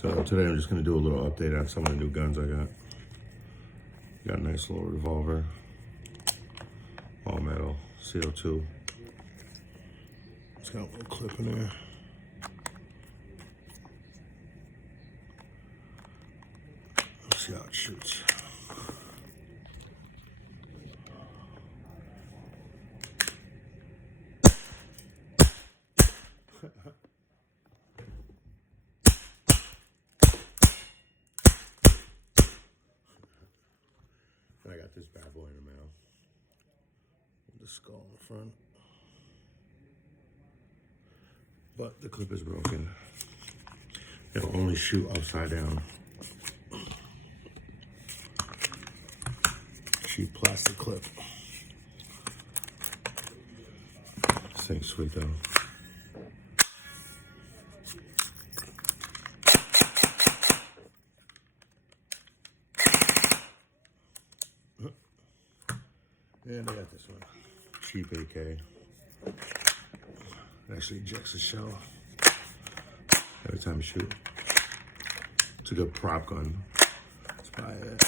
So today I'm just gonna do a little update on some of the new guns I got. Got a nice little revolver, all metal, CO2. It's got a little clip in there. Let's see how it shoots. I got this bad boy in the mail. With the skull in the front. But the clip is broken. It'll only shoot upside down. Cheap plastic clip. This thing's sweet though. And I got this one. Cheap AK. It actually ejects the shell every time you shoot. It's a good prop gun. Let's buy it.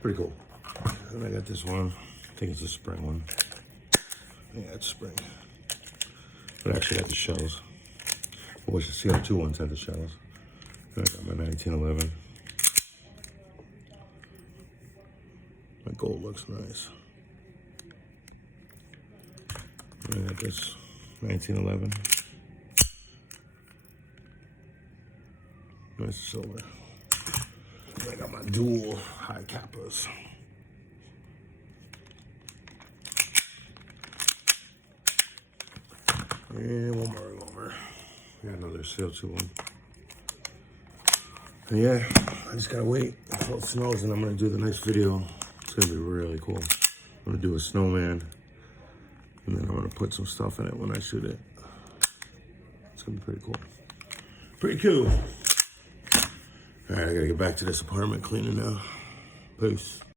Pretty cool. And I got this one. I think it's a spring one. Yeah, it's spring. But I actually got the shells. Well, the CO2 ones had the shells. And I got my 1911. My gold looks nice. And I got this 1911. Nice silver. And I got my dual high kappas. And one more revolver. Got another CO2 one. And yeah, I just gotta wait until it snows and I'm gonna do the next video. It's gonna be really cool. I'm gonna do a snowman and then I'm gonna put some stuff in it when I shoot it. It's gonna be pretty cool. Pretty cool. All right, I gotta get back to this apartment cleaning now. Peace.